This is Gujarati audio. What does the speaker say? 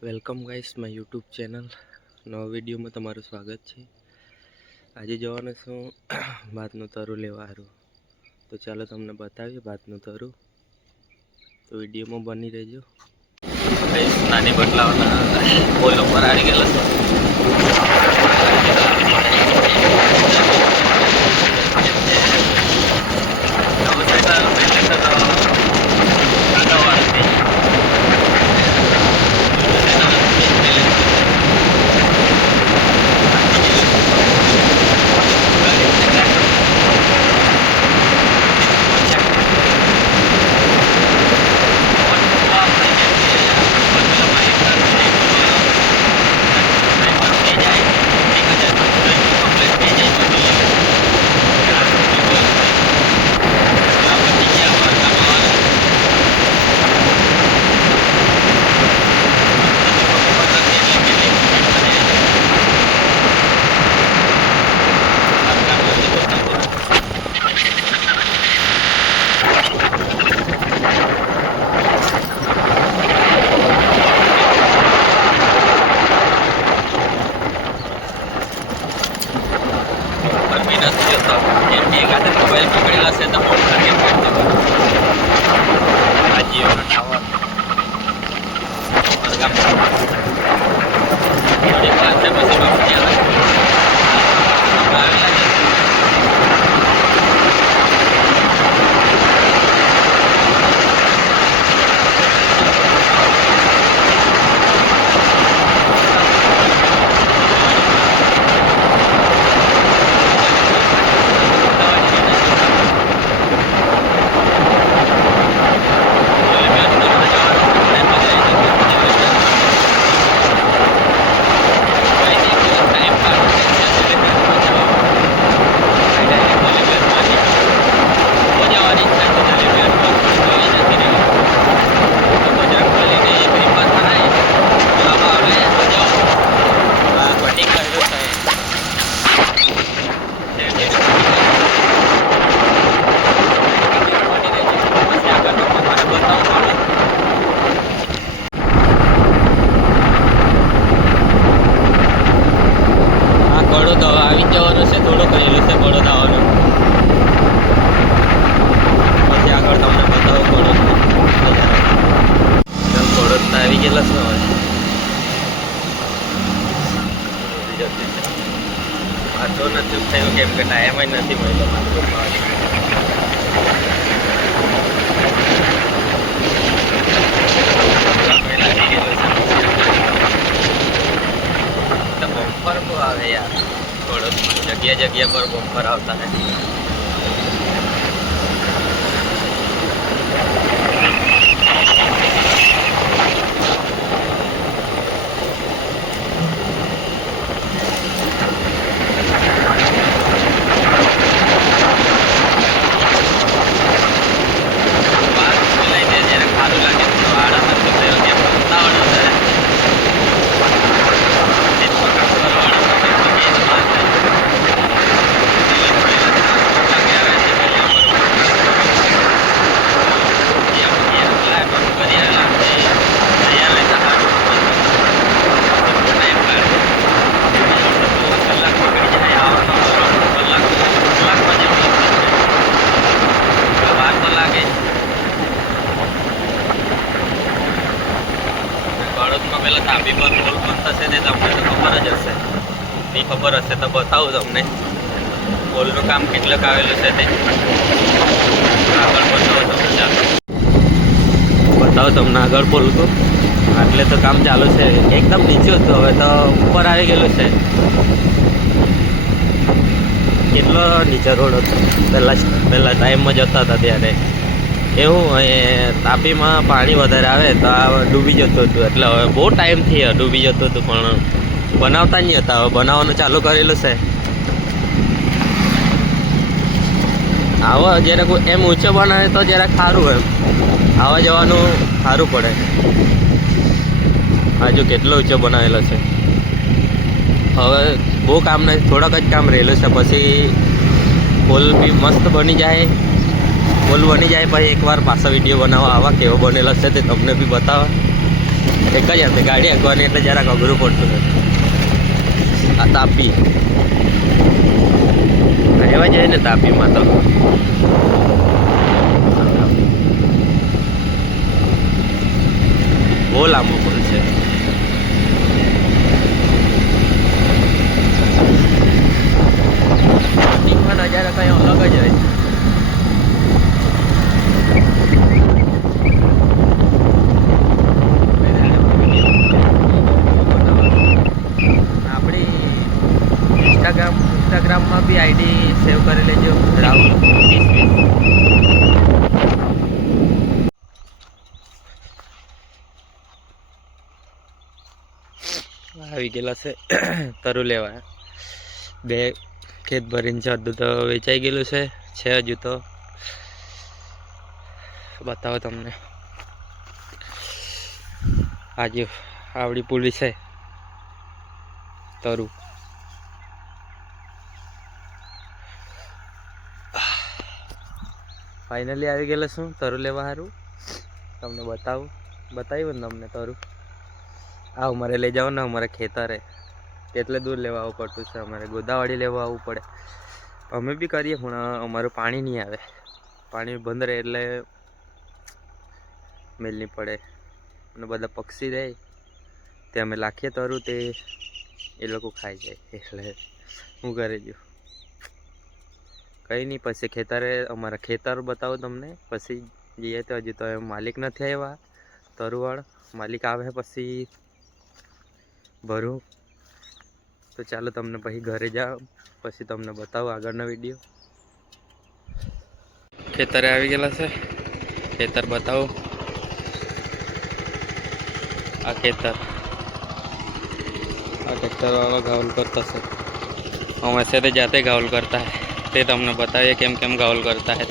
Welcome guys, my YouTube channel. નવા વિડીયોમાં તમારું સ્વાગત છે. આજે જવાનું છું ભાતનું તરું લેવા હારું. તો ચાલો તમને બતાવીએ ભાતનું તરું. તો વિડીયોમાં બની રહેજો. નાની બદલાવાના પોલ ઉપર આવી ગયેલા ગરમી નથી જતો એમની કે હાથે મોબાઈલ પકડેલા છે તો ફોન આ જીઓનો ટાવર થોડીક પછી બાપજી આવે આવેલા છે આ બળદ હવે આવી જ જવાનો છે થોડો કહેલું છે બળદ આવવાનો પછી આગળ તમને બતાવો બળદ બળદ તો આવી ગયેલા છે હવે પાછો નથી થયું કેમ કે ટાઈમ જ નથી મળ્યો બમ્પર આવે યાર. થોડો જગ્યા જગ્યા પર બમ્પર આવતા હે બળદમાં પેલા તાપી પર પુલ બનતા છે તે તમને તો ખબર જ હશે. નહીં ખબર હશે તો બતાવું તમને. બોલનું કામ કેટલું આવેલું છે તે. આગળ બતાવો તમને બતાવો તમને આગળ બોલું તો આટલે તો કામ ચાલુ છે. એકદમ નીચું હતું. હવે તો ઉપર આવી ગયેલું છે. કેટલો નીચે રોડ હતો? પહેલાં પહેલાં ટાઈમમાં જતા હતા ત્યારે. એવું તાપીમાં પાણી વધારે આવે તો આ ડૂબી જતું હતું. એટલે હવે બહુ ટાઈમથી ડૂબી જતું હતું, પણ બનાવતા નહીં હતા. હવે બનાવવાનું ચાલુ કરેલું છે. આવો કોઈ એમ ઊંચો બનાવે તો જરાક સારું એમ. આવવા જવાનું સારું પડે. હજુ કેટલો ઊંચો બનાવેલો છે. હવે બહુ કામ નહીં, થોડાક જ કામ રહેલું છે. પછી પુલ બી મસ્ત બની જાય. પુલ બની જાય પછી એકવાર પાછા વીડિયો બનાવવા આવા કેવો બનેલો છે તે તમને બી બતાવે. એક જ હતી ગાડી અગવાની, એટલે જરાક અઘરું પડતું હતું. આ તાપી. રહેવા જાય ને તાપીમાં તો. બહુ લાંબુ પુલ છે. આઈડી સેવ કરી લેજો, રાહુલ. આવી ગયેલા છે, તરુ લેવા. બે ખેત ભરીને છે અડધું તો વેચાઈ ગયેલું છે છે હજુ તો. બતાવો તમને. આજે આવડી પુલી છે, તરું. ફાઇનલી આવી ગયેલા શું તરું લેવા સારું તમને બતાવું, બતાવ્યું ને તમને તરું. આ અમારે લઈ જાઓ ને અમારે ખેતરે. એટલે દૂર લેવા આવવું પડતું છે? અમારે ગોદાવાડી લેવા આવવું પડે. અમે બી કરીએ, પણ અમારું પાણી નહીં આવે. પાણી બંધ રહે એટલે મેલ નહીં પડે. અને બધા પક્ષી રહે. તે અમે લાખીએ તરું, તે એ લોકો ખાઈ જાય. એટલે હું કરી જો કંઈ નહીં, પછી ખેતરે અમારા ખેતર બતાવો તમને. પછી જઈએ તો હજી તો માલિક નથી આવ્યા. તરુવાળ, માલિક આવે પછી ભરું. તો ચાલો તમને પછી ઘરે જાઓ. પછી તમને બતાવું આગળનો વીડિયો. ખેતરે આવી ગયેલા છે. ખેતર બતાવું. આ ખેતર. આ ખેતરવાળા ઘાવલ કરતા છે. અમે તે જાતે ઘાવલ કરતા હે તે તમને બતાવીએ કેમ કેમ ગાઉલ કરતા હે